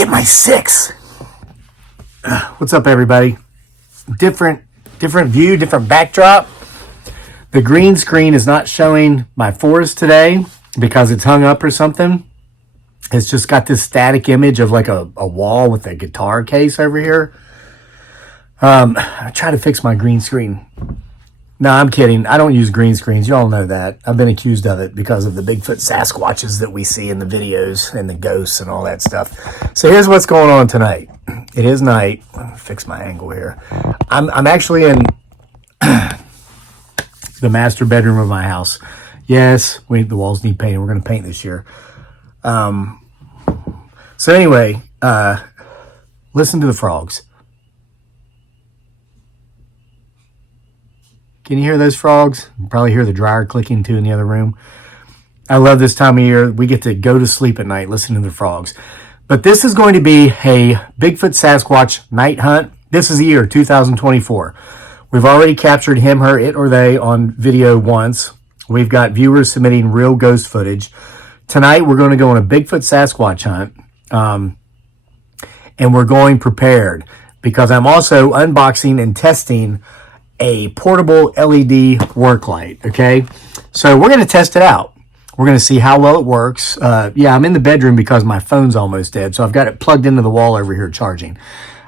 get my 6. What's up, everybody? Different view, different backdrop. The green screen is not showing my forest today because it's hung up or something. It's just got this static image of like a wall with a guitar case over here. I try to fix my green screen. No, I'm kidding. I don't use green screens. You all know that. I've been accused of it because of the Bigfoot Sasquatches that we see in the videos and the ghosts and all that stuff. So here's what's going on tonight. It is night. Let me fix my angle here. I'm actually in the master bedroom of my house. Yes, the walls need painting. We're going to paint this year. So anyway, listen to the frogs. Can you hear those frogs? You can probably hear the dryer clicking too in the other room. I love this time of year. We get to go to sleep at night listening to the frogs. But this is going to be a Bigfoot Sasquatch night hunt. This is the year 2024. We've already captured him, her, it, or they on video once. We've got viewers submitting real ghost footage. Tonight, we're going to go on a Bigfoot Sasquatch hunt. And we're going prepared because I'm also unboxing and testing a portable LED work light, okay? So we're going to test it out. We're going to see how well it works. Yeah, I'm in the bedroom because my phone's almost dead, so I've got it plugged into the wall over here charging.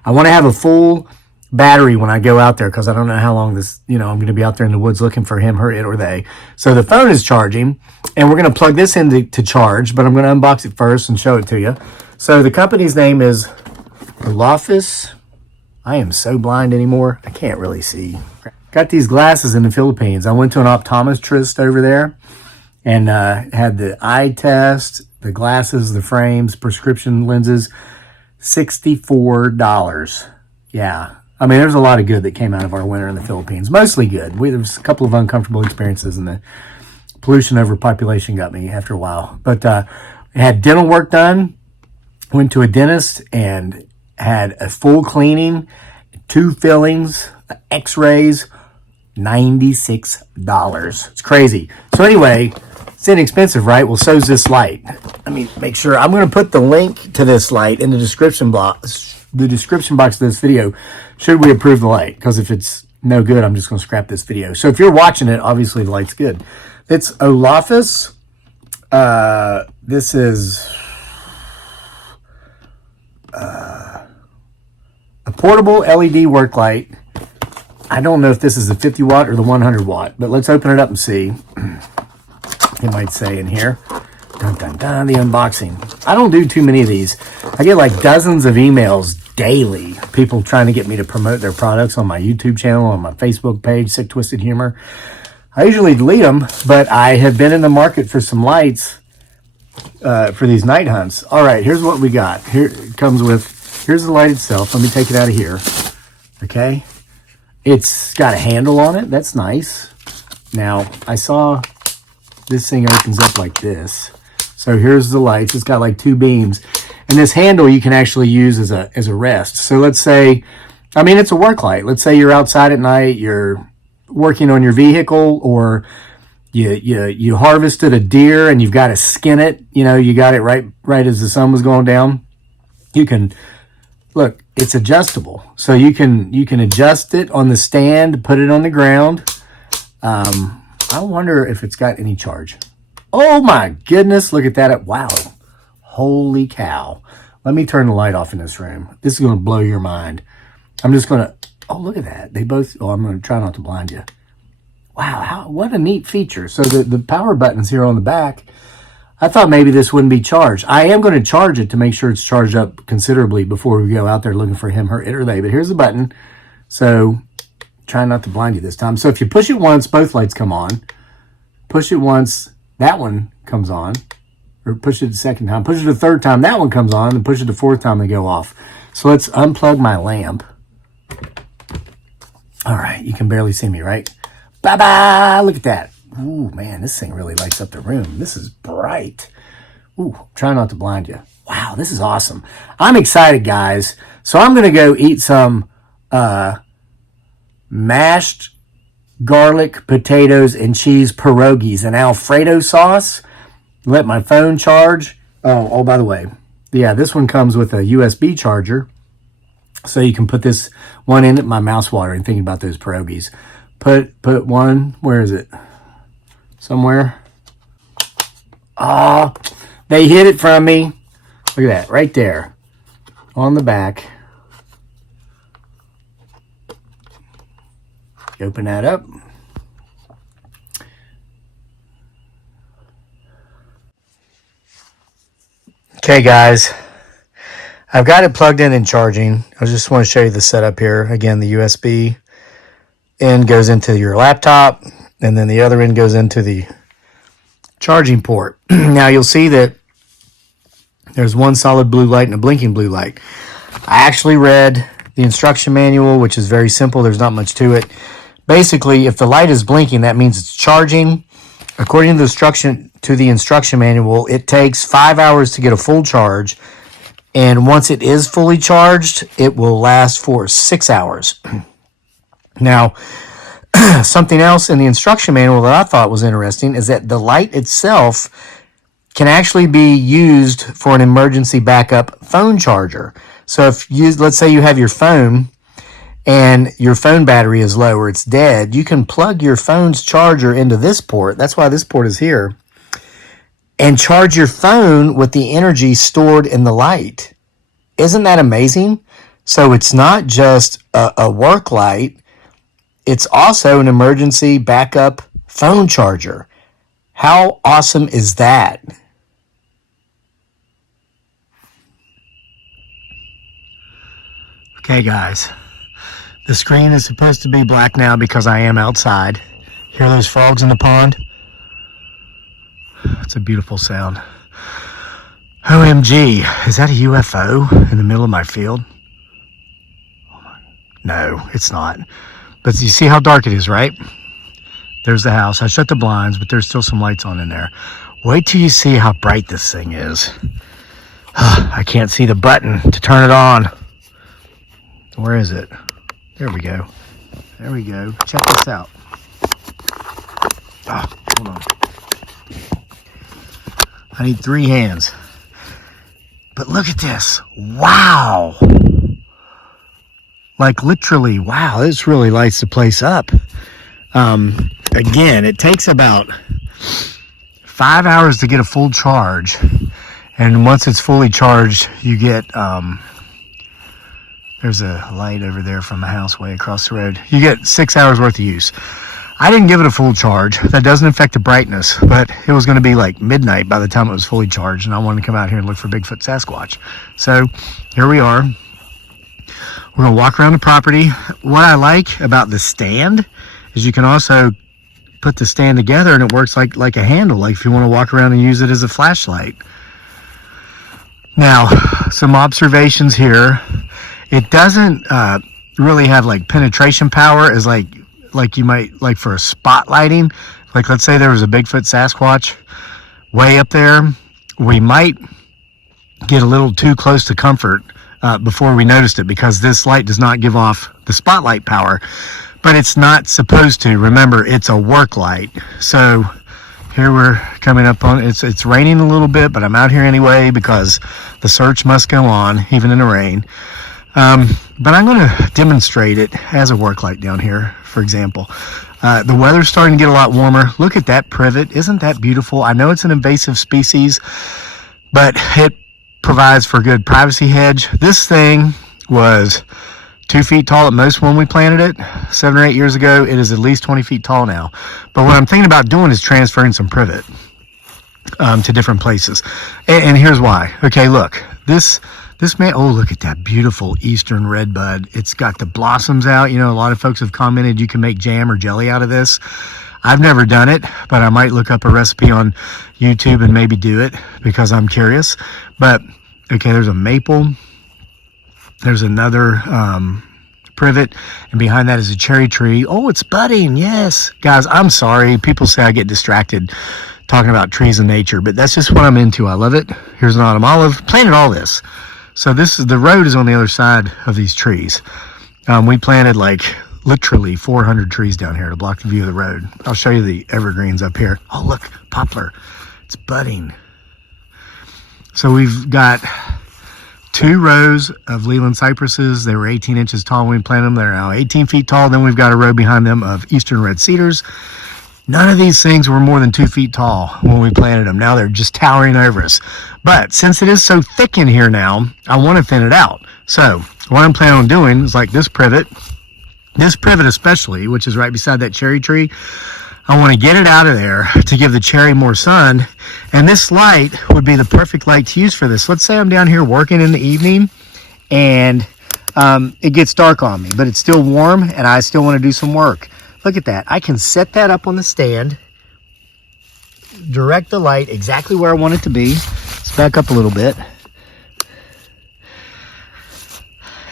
I want to have a full battery when I go out there because I don't know how long this, I'm going to be out there in the woods looking for him, her, it, or they. So the phone is charging, and we're going to plug this in to charge, but I'm going to unbox it first and show it to you. So the company's name is Reforestation. I am so blind anymore, I can't really see. Got these glasses in the Philippines. I went to an optometrist over there and had the eye test, the glasses, the frames, prescription lenses, $64. Yeah. I mean, there's a lot of good that came out of our winter in the Philippines. Mostly good. There was a couple of uncomfortable experiences, and the pollution overpopulation got me after a while. But I had dental work done, went to a dentist, and had a full cleaning, 2 fillings, x-rays, $96. It's crazy. So anyway, it's inexpensive, right? Well, so's this light. Let me make sure. I'm going to put the link to this light in the description box. The description box of this video, should we approve the light? Because if it's no good, I'm just going to scrap this video. So if you're watching it, obviously the light's good. It's Olafus. This is a portable LED work light. I don't know if this is the 50 watt or the 100 watt, but let's open it up and see. It might say in here, dun, dun, dun, the unboxing. I don't do too many of these. I get like dozens of emails daily, people trying to get me to promote their products on my YouTube channel, on my Facebook page, Sick Twisted Humor. I usually delete them, but I have been in the market for some lights for these night hunts. All right, here's what we got. Here it comes with, here's the light itself. Let me take it out of here. Okay. It's got a handle on it. That's nice. Now, I saw this thing opens up like this. So here's the lights. It's got like 2 beams. And this handle you can actually use as a rest. So let's say, it's a work light. Let's say you're outside at night, you're working on your vehicle, or you harvested a deer and you've got to skin it. You got it right as the sun was going down. You can, look, it's adjustable. So you can adjust it on the stand, put it on the ground. I wonder if it's got any charge. Oh my goodness, look at that. Wow. Holy cow. Let me turn the light off in this room. This is going to blow your mind. I'm just going to, oh, look at that. They both, I'm going to try not to blind you. Wow, what a neat feature. So the power button's here on the back. I thought maybe this wouldn't be charged. I am going to charge it to make sure it's charged up considerably before we go out there looking for him, her, it, or they. But here's the button. So try not to blind you this time. So if you push it once, both lights come on. Push it once, that one comes on. Or push it the second time. Push it the third time, that one comes on. And push it the fourth time, they go off. So let's unplug my lamp. All right, you can barely see me, right? Bye-bye, look at that. Ooh, man, this thing really lights up the room. This is bright. Ooh, try not to blind you. Wow, this is awesome. I'm excited, guys. So I'm going to go eat some mashed garlic, potatoes, and cheese pierogies and Alfredo sauce. Let my phone charge. Oh, by the way, Yeah, this one comes with a USB charger. So you can put this one in. My mouth's watering thinking about those pierogies. Put one, where is it? Somewhere. Oh, they hid it from me. Look at that, right there. On the back. Open that up. Okay, guys. I've got it plugged in and charging. I just want to show you the setup here. Again, the USB end goes into your laptop, and then the other end goes into the charging port. Now you'll see that there's one solid blue light and a blinking blue light. I actually read the instruction manual, which is very simple. There's not much to it. Basically, if the light is blinking, that means it's charging. According to the instruction manual, it takes 5 hours to get a full charge. And once it is fully charged, it will last for 6 hours. Now, something else in the instruction manual that I thought was interesting is that the light itself can actually be used for an emergency backup phone charger. So if let's say you have your phone and your phone battery is low or it's dead, you can plug your phone's charger into this port. That's why this port is here. And charge your phone with the energy stored in the light. Isn't that amazing? So it's not just a work light. It's also an emergency backup phone charger. How awesome is that? Okay, guys. The screen is supposed to be black now because I am outside. Hear those frogs in the pond? It's a beautiful sound. OMG, is that a UFO in the middle of my field? No, it's not. But you see how dark it is, right? There's the house. I shut the blinds, but there's still some lights on in there. Wait till you see how bright this thing is. I can't see the button to turn it on. Where is it? There we go. There we go. Check this out. Hold on. I need 3 hands. But look at this. Wow. Like literally, wow, this really lights the place up. Again, it takes about 5 hours to get a full charge. And once it's fully charged, you get, there's a light over there from the house way across the road. You get 6 hours worth of use. I didn't give it a full charge. That doesn't affect the brightness, but it was going to be like midnight by the time it was fully charged, and I wanted to come out here and look for Bigfoot Sasquatch. So here we are. We're going to walk around the property. What I like about the stand is you can also put the stand together and it works like a handle, like if you want to walk around and use it as a flashlight. Now, some observations here. It doesn't really have like penetration power as like you might like for a spotlighting. Like let's say there was a Bigfoot Sasquatch way up there. We might get a little too close to comfort before we noticed it, because this light does not give off the spotlight power, but it's not supposed to. Remember, it's a work light. So here we're coming up on it's raining a little bit, but I'm out here anyway because the search must go on even in the rain. But I'm going to demonstrate it as a work light down here, for example. The weather's starting to get a lot warmer. Look at that privet. Isn't that beautiful? I know it's an invasive species, but it provides for a good privacy hedge. This thing was 2 feet tall at most when we planted it 7 or 8 years ago. It is at least 20 feet tall now. But what I'm thinking about doing is transferring some privet to different places. And here's why. Okay, look. This man, oh, look at that beautiful eastern redbud. It's got the blossoms out. You know, a lot of folks have commented you can make jam or jelly out of this. I've never done it, but I might look up a recipe on YouTube and maybe do it because I'm curious. But, okay, there's a maple. There's another privet, and behind that is a cherry tree. Oh, it's budding, yes. Guys, I'm sorry. People say I get distracted talking about trees and nature, but that's just what I'm into. I love it. Here's an autumn olive. Planted all this. So the road is on the other side of these trees. We planted like literally 400 trees down here to block the view of the road. I'll show you the evergreens up here. Oh, look, poplar. It's budding. So we've got 2 rows of Leland cypresses. They were 18 inches tall when we planted them. They're now 18 feet tall. Then we've got a row behind them of eastern red cedars. None of these things were more than 2 feet tall when we planted them. Now they're just towering over us. But since it is so thick in here now, I want to thin it out. So what I'm planning on doing is like this privet especially, which is right beside that cherry tree, I want to get it out of there to give the cherry more sun. And this light would be the perfect light to use for this. Let's say I'm down here working in the evening and it gets dark on me, but it's still warm and I still want to do some work. Look at that. I can set that up on the stand, direct the light exactly where I want it to be. Let's back up a little bit.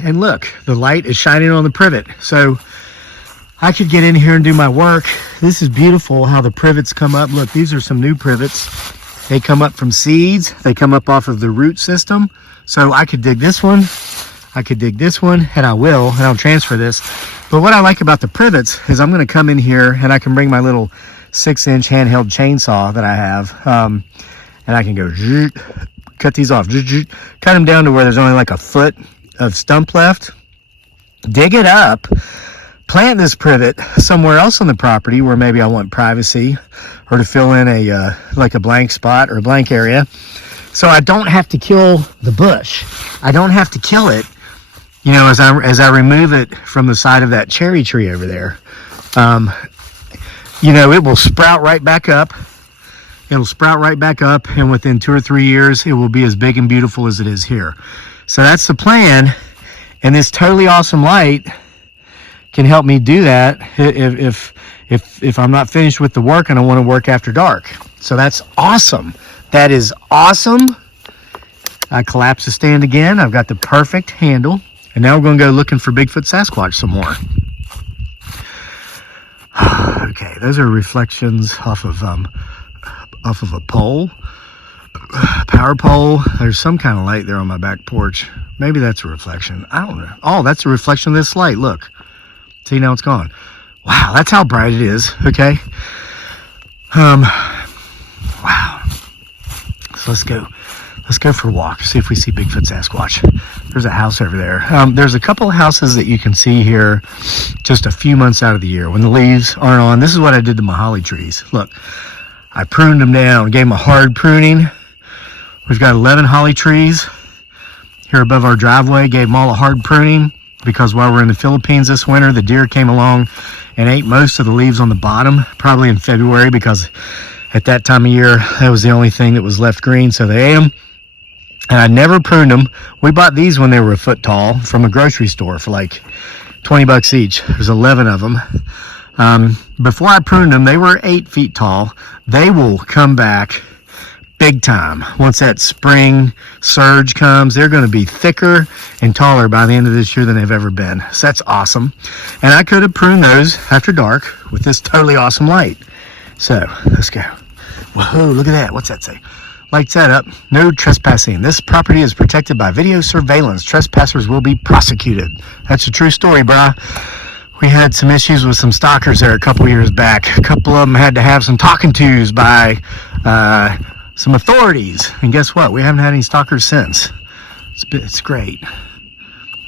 And look, the light is shining on the privet. So I could get in here and do my work. This is beautiful how the privets come up. Look, these are some new privets. They come up from seeds. They come up off of the root system. So I could dig this one. I could dig this one, and I will, and I'll transfer this. But what I like about the privets is I'm going to come in here and I can bring my little 6-inch handheld chainsaw that I have, and I can go cut these off, cut them down to where there's only like a foot of stump left, dig it up, plant this privet somewhere else on the property where maybe I want privacy or to fill in a like a blank spot or a blank area. So I don't have to kill the bush. I don't have to kill it, you know, as I remove it from the side of that cherry tree over there. You know, it will sprout right back up. It'll sprout right back up, and within 2 or 3 years, it will be as big and beautiful as it is here. So that's the plan, and this totally awesome light can help me do that if I'm not finished with the work and I want to work after dark. So that's awesome. That is awesome. I collapse the stand again. I've got the perfect handle, and now we're going to go looking for Bigfoot Sasquatch some more. Okay, those are reflections off of a pole. Power pole. There's some kind of light there on my back porch. Maybe that's a reflection. I don't know. Oh, that's a reflection of this light. Look. See, now it's gone. Wow, that's how bright it is. Okay. Wow. So let's go for a walk. See if we see Bigfoot Sasquatch. There's a house over there. There's a couple of houses that you can see here just a few months out of the year when the leaves aren't on. This is what I did to my holly trees. Look, I pruned them down, gave them a hard pruning. We've got 11 holly trees here above our driveway. Gave them all a hard pruning because while we're in the Philippines this winter, the deer came along and ate most of the leaves on the bottom, probably in February, because at that time of year, that was the only thing that was left green, so they ate them. And I never pruned them. We bought these when they were a foot tall from a grocery store for like 20 bucks each. There's 11 of them. Before I pruned them, they were 8 feet tall. They will come back big time. Once that spring surge comes, they're going to be thicker and taller by the end of this year than they've ever been. So that's awesome. And I could have pruned those after dark with this totally awesome light. So let's go. Whoa, look at that. What's that say? Lights that up. No trespassing. This property is protected by video surveillance. Trespassers will be prosecuted. That's a true story, brah. We had some issues with some stalkers there a couple years back. A couple of them had to have some talking tos by some authorities. And guess what? We haven't had any stalkers since. It's great.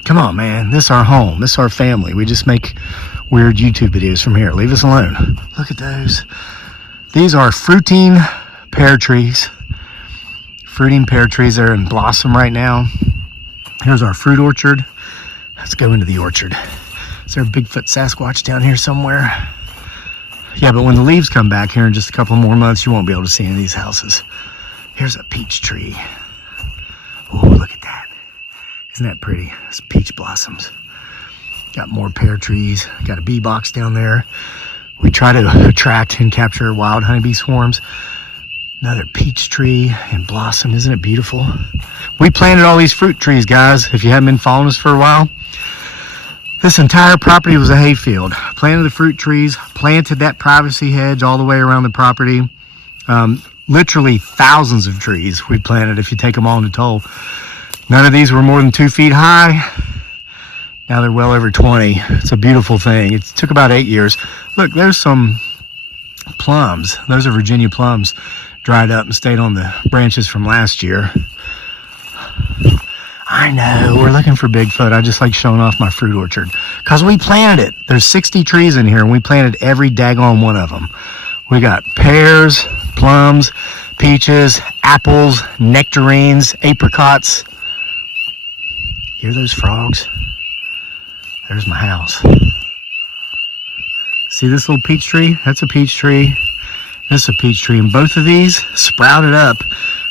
Come on, man. This is our home. This is our family. We just make weird YouTube videos from here. Leave us alone. Look at those. These are fruiting pear trees. Fruiting pear trees are in blossom right now. Here's our fruit orchard. Let's go into the orchard. Is there a Bigfoot Sasquatch down here somewhere? Yeah, but when the leaves come back here in just a couple more months, you won't be able to see any of these houses. Here's a peach tree. Oh, look at that. Isn't that pretty? It's peach blossoms. Got more pear trees. Got a bee box down there. We try to attract and capture wild honeybee swarms. Another peach tree in blossom. Isn't it beautiful? We planted all these fruit trees, guys. If you haven't been following us for a while, this entire property was a hayfield. Planted the fruit trees, planted that privacy hedge all the way around the property. Literally thousands of trees we planted if you take them all into total. None of these were more than 2 feet high. Now they're well over 20. It's a beautiful thing. It took about 8 years. Look, there's some plums. Those are Virginia plums. Dried up and stayed on the branches from last year. I know, we're looking for Bigfoot. I just like showing off my fruit orchard. Because we planted it. There's 60 trees in here, and we planted every daggone one of them. We got pears, plums, peaches, apples, nectarines, apricots. Hear those frogs? There's my house. See this little peach tree? That's a peach tree. This is a peach tree. And both of these sprouted up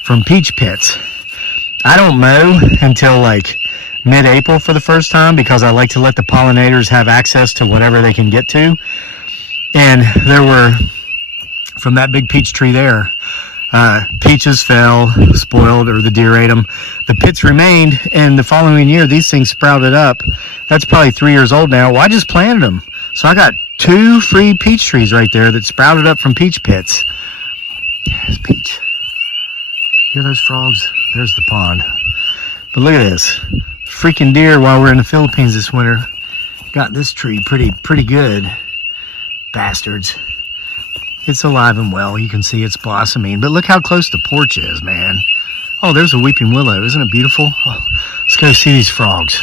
from peach pits. I don't mow until like mid-April for the first time because I like to let the pollinators have access to whatever they can get to. And there were, from that big peach tree there, peaches fell, spoiled, or the deer ate them. The pits remained, and the following year, these things sprouted up. That's probably 3 years old now. Well, I just planted them. So I got 2 free peach trees right there that sprouted up from peach pits. There's peach. Hear those frogs? There's the pond. But look at this. Freaking deer while we're in the Philippines this winter got this tree pretty good. Bastards. It's alive and well. You can see it's blossoming. But look how close the porch is, man. Oh, there's a weeping willow. Isn't it beautiful? Oh, let's go see these frogs.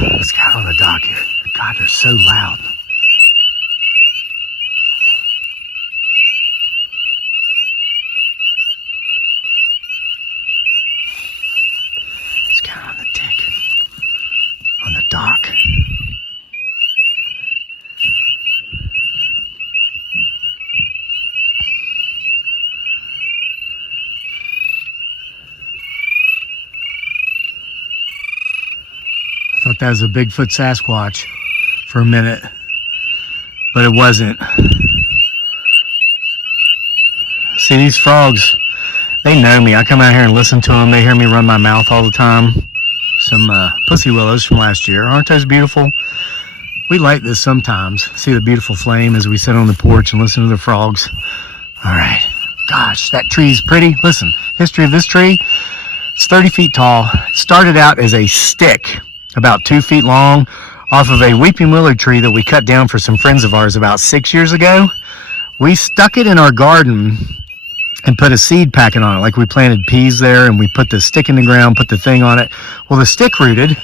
Let's get out on the dock here. God, they're so loud. Let's get out on the deck. On the dock. I thought that was a Bigfoot Sasquatch for a minute, but it wasn't. See, these frogs, they know me. I come out here and listen to them. They hear me run my mouth all the time. Some pussy willows from last year. Aren't those beautiful? We light this sometimes. See the beautiful flame as we sit on the porch and listen to the frogs. All right. Gosh, that tree's pretty. Listen, history of this tree. It's 30 feet tall. It started out as a stick about 2 feet long off of a weeping willow tree that we cut down for some friends of ours about 6 years ago. We stuck it in our garden and put a seed packet on it. Like we planted peas there and we put the stick in the ground, put the thing on it. Well, the stick rooted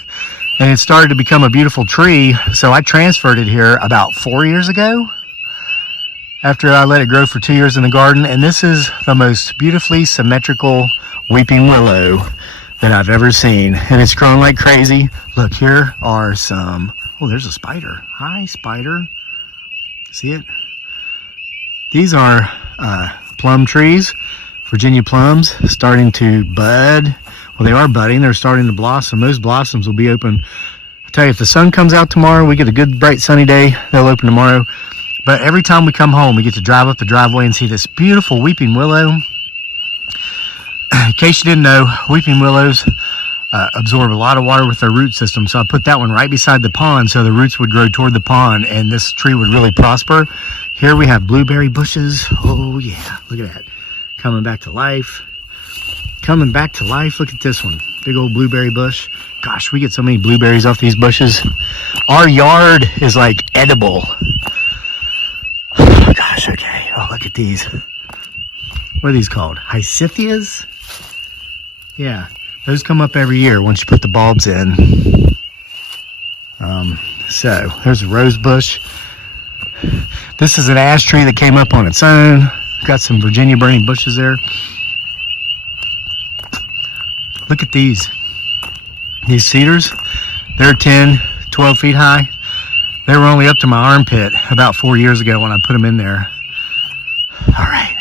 and it started to become a beautiful tree. So I transferred it here about 4 years ago after I let it grow for 2 years in the garden. And this is the most beautifully symmetrical weeping willow that I've ever seen, and it's growing like crazy. Look, here are some, oh, there's a spider. Hi, spider. See it? These are plum trees, Virginia plums, starting to bud. Well, they are budding. They're starting to blossom. Those blossoms will be open. I tell you, if the sun comes out tomorrow, we get a good, bright, sunny day, they'll open tomorrow. But every time we come home, we get to drive up the driveway and see this beautiful weeping willow. In case you didn't know, weeping willows absorb a lot of water with their root system. So I put that one right beside the pond so the roots would grow toward the pond and this tree would really prosper. Here we have blueberry bushes. Oh yeah, look at that. Coming back to life. Coming back to life. Look at this one. Big old blueberry bush. Gosh, we get so many blueberries off these bushes. Our yard is like edible. Oh, gosh, okay. Oh, look at these. What are these called? Hyacinthias? Yeah, those come up every year once you put the bulbs in. So there's a rose bush. This is an ash tree that came up on its own. Got some Virginia burning bushes there. Look at these cedars. They're 10, 12 feet high. They were only up to my armpit about 4 years ago when I put them in there. All right.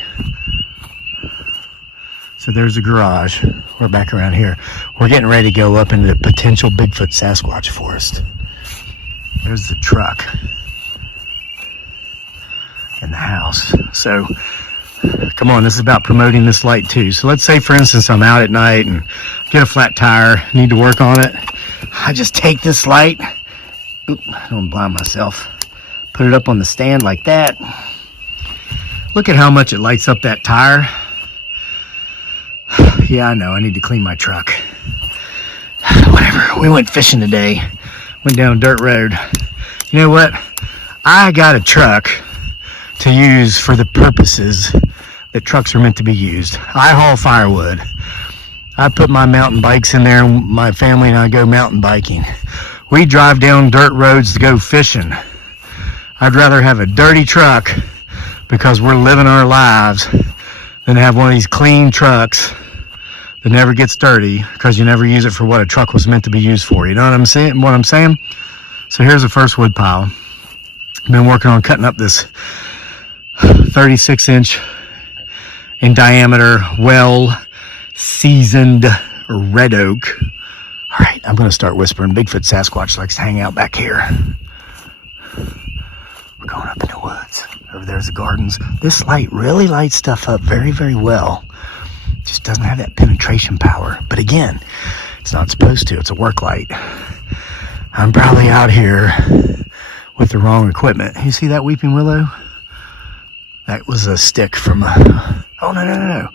So there's the garage. We're back around here. We're getting ready to go up into the potential Bigfoot Sasquatch forest. There's the truck and the house. So come on, this is about promoting this light too. So let's say, for instance, I'm out at night and get a flat tire, need to work on it. I just take this light. Oop, I don't blind myself. Put it up on the stand like that. Look at how much it lights up that tire. Yeah, I know, I need to clean my truck. Whatever, we went fishing today. Went down a dirt road. You know what? I got a truck to use for the purposes that trucks are meant to be used. I haul firewood. I put my mountain bikes in there, and my family and I go mountain biking. We drive down dirt roads to go fishing. I'd rather have a dirty truck because we're living our lives than have one of these clean trucks that never gets dirty because you never use it for what a truck was meant to be used for. You know what I'm saying? So here's the first wood pile. I've been working on cutting up this 36-inch in diameter, well-seasoned red oak. All right, I'm going to start whispering. Bigfoot Sasquatch likes to hang out back here. We're going up in the woods. Over there's the gardens. This light really lights stuff up very, very well. Just doesn't have that penetration power. But again, it's not supposed to. It's a work light. I'm probably out here with the wrong equipment. You see that weeping willow? That was a stick from a... Oh, no.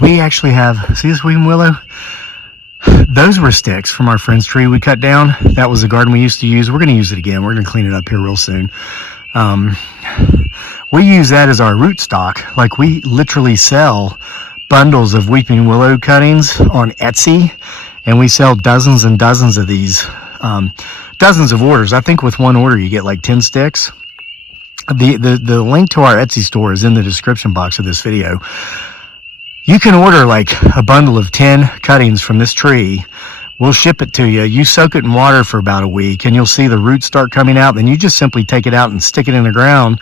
We actually have... See this weeping willow? Those were sticks from our friend's tree we cut down. That was the garden we used to use. We're going to use it again. We're going to clean it up here real soon. We use that as our root stock. Like, we literally sell bundles of weeping willow cuttings on Etsy, and we sell dozens and dozens of these, dozens of orders. I think with one order you get like 10 sticks. The link to our Etsy store is in the description box of this video. You can order like a bundle of 10 cuttings from this tree. We'll ship it to you. You soak it in water for about a week and you'll see the roots start coming out. Then you just simply take it out and stick it in the ground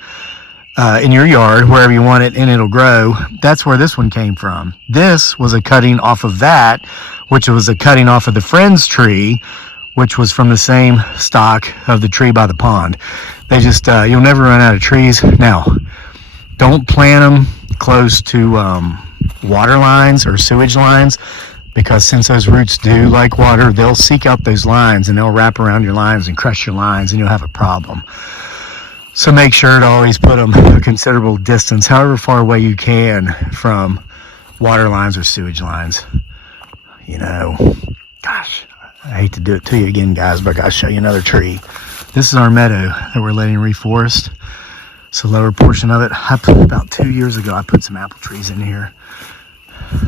in your yard, wherever you want it, and it'll grow. That's where this one came from. This was a cutting off of that, which was a cutting off of the friend's tree, which was from the same stock of the tree by the pond. They just, you'll never run out of trees. Now, don't plant them close to water lines or sewage lines, because since those roots do like water, they'll seek out those lines and they'll wrap around your lines and crush your lines, and you'll have a problem. So make sure to always put them a considerable distance, however far away you can from water lines or sewage lines. You know, gosh, I hate to do it to you again, guys, but I gotta show you another tree. This is our meadow that we're letting reforest. It's the lower portion of it. About 2 years ago, I put some apple trees in here.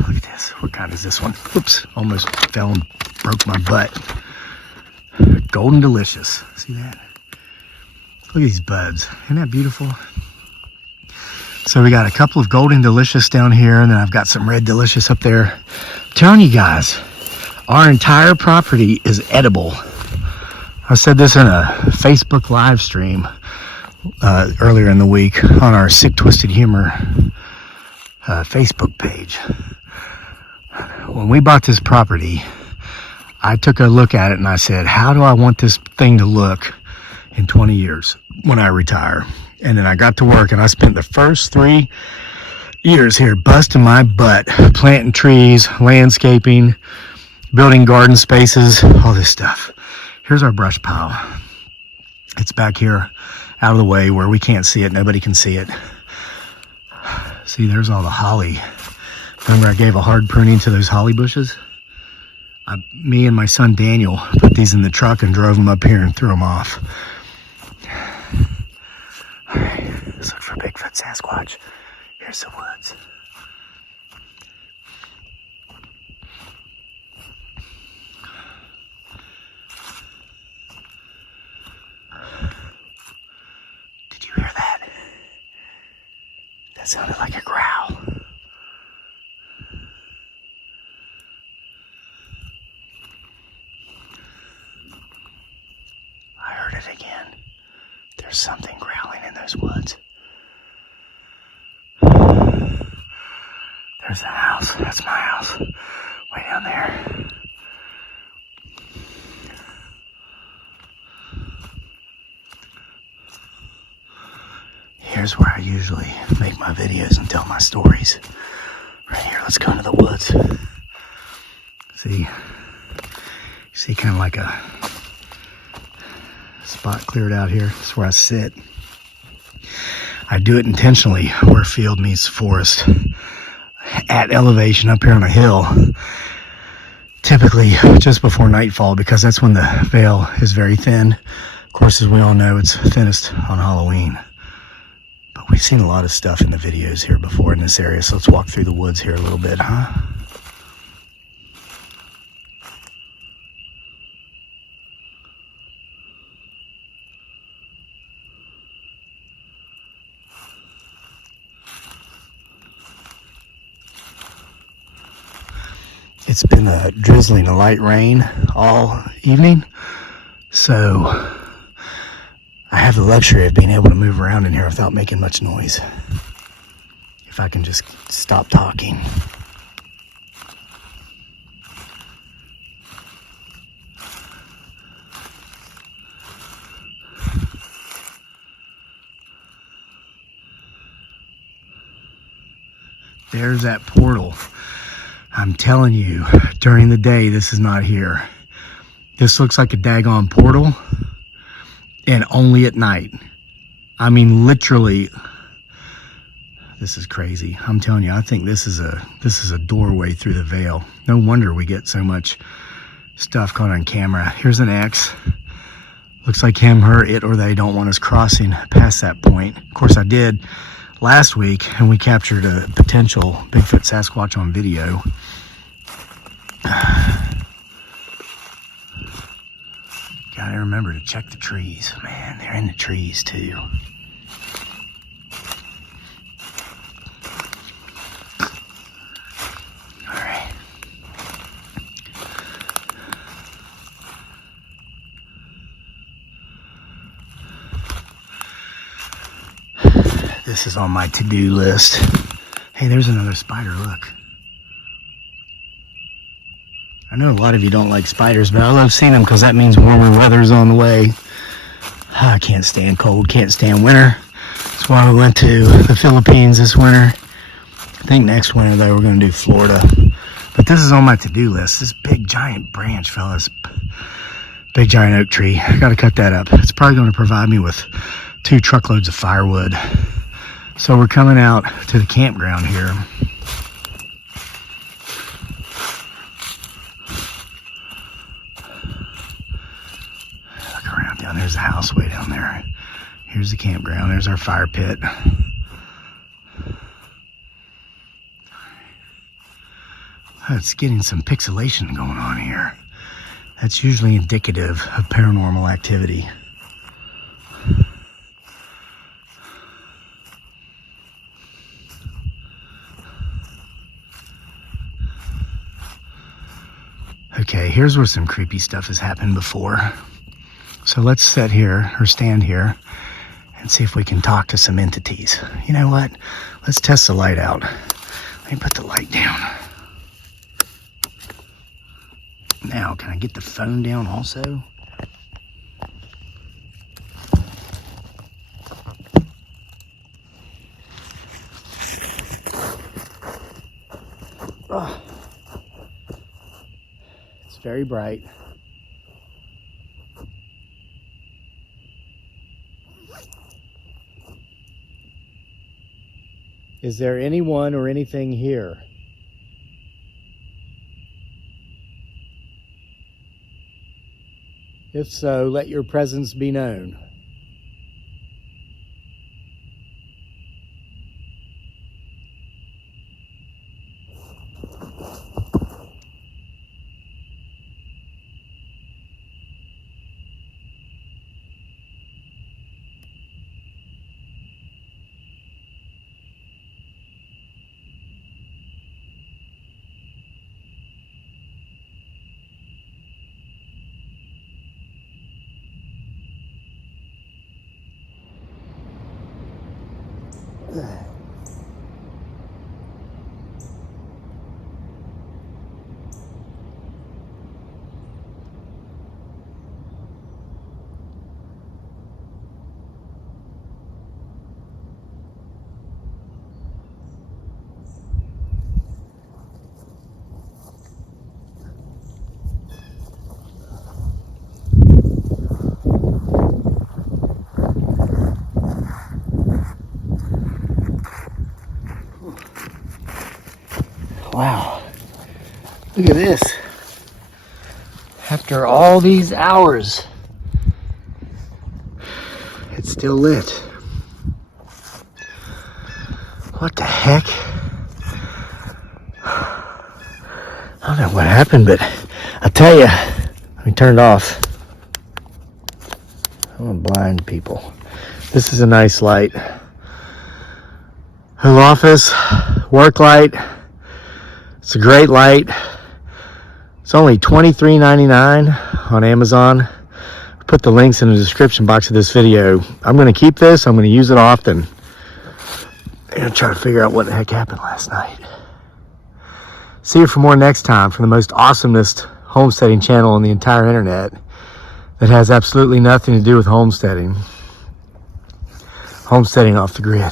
Look at this. What kind is this one? Whoops, almost fell and broke my butt. Golden Delicious. See that? Look at these buds. Isn't that beautiful? So we got a couple of Golden Delicious down here, and then I've got some Red Delicious up there. I'm telling you guys, our entire property is edible. I said this in a Facebook live stream earlier in the week on our Sick Twisted Humor Facebook page. When we bought this property, I took a look at it and I said, how do I want this thing to look in 20 years when I retire? And then I got to work, and I spent the first 3 years here busting my butt, planting trees, landscaping, building garden spaces, all this stuff. Here's our brush pile. It's back here out of the way where we can't see it. Nobody can see it. See, there's all the holly. Remember I gave a hard pruning to those holly bushes? Me and my son Daniel put these in the truck and drove them up here and threw them off. All right, let's look for Bigfoot Sasquatch. Here's the woods. Did you hear that? That sounded like a growl. I heard it again. There's something growling in those woods. There's the house. That's my house. Way down there. Here's where I usually make my videos and tell my stories. Right here. Let's go into the woods. See kind of like a spot cleared out here. That's where I sit. I do it intentionally where field meets forest, at elevation up here on a hill, typically just before nightfall, because that's when the veil is very thin. Of course, as we all know, it's thinnest on Halloween. But we've seen a lot of stuff in the videos here before in this area, so let's walk through the woods here a little bit, huh? It's been drizzling a light rain all evening, so I have the luxury of being able to move around in here without making much noise. If I can just stop talking. There's that portal. I'm telling you, during the day, this is not here. This looks like a daggone portal, and only at night. I mean, literally, this is crazy. I'm telling you, I think this is a doorway through the veil. No wonder we get so much stuff caught on camera. Here's an X. Looks like him, her, it, or they don't want us crossing past that point. Of course, I did last week, and we captured a potential Bigfoot Sasquatch on video. Gotta remember to check the trees. Man, they're in the trees too. All right. This is on my to-do list. Hey, there's another spider, look. I know a lot of you don't like spiders, but I love seeing them because that means warmer weather's on the way. I can't stand cold, can't stand winter. That's why we went to the Philippines this winter. I think next winter, though, we're going to do Florida. But this is on my to-do list. This big, giant branch, fellas. Big, giant oak tree. I got to cut that up. It's probably going to provide me with 2 truckloads of firewood. So we're coming out to the campground here. Look around down there's the house way down there. Here's the campground. There's our fire pit. It's getting some pixelation going on here. That's usually indicative of paranormal activity. Okay, here's where some creepy stuff has happened before. So let's sit here, or stand here, and see if we can talk to some entities. You know what? Let's test the light out. Let me put the light down. Now, can I get the phone down also? Oh. It's very bright. Is there anyone or anything here? If so, let your presence be known. Wow, look at this. After all these hours, it's still lit. What the heck? I don't know what happened, but I'll tell you, let me turn it off. I want to blind people. This is a nice light. Home office, work light. It's a great light. It's only $23.99 on Amazon. Put the links in the description box of this video. I'm going to keep this. I'm going to use it often. I'm going to try to figure out what the heck happened last night. See you for more next time from the most awesomest homesteading channel on the entire internet that has absolutely nothing to do with homesteading. Homesteading off the grid.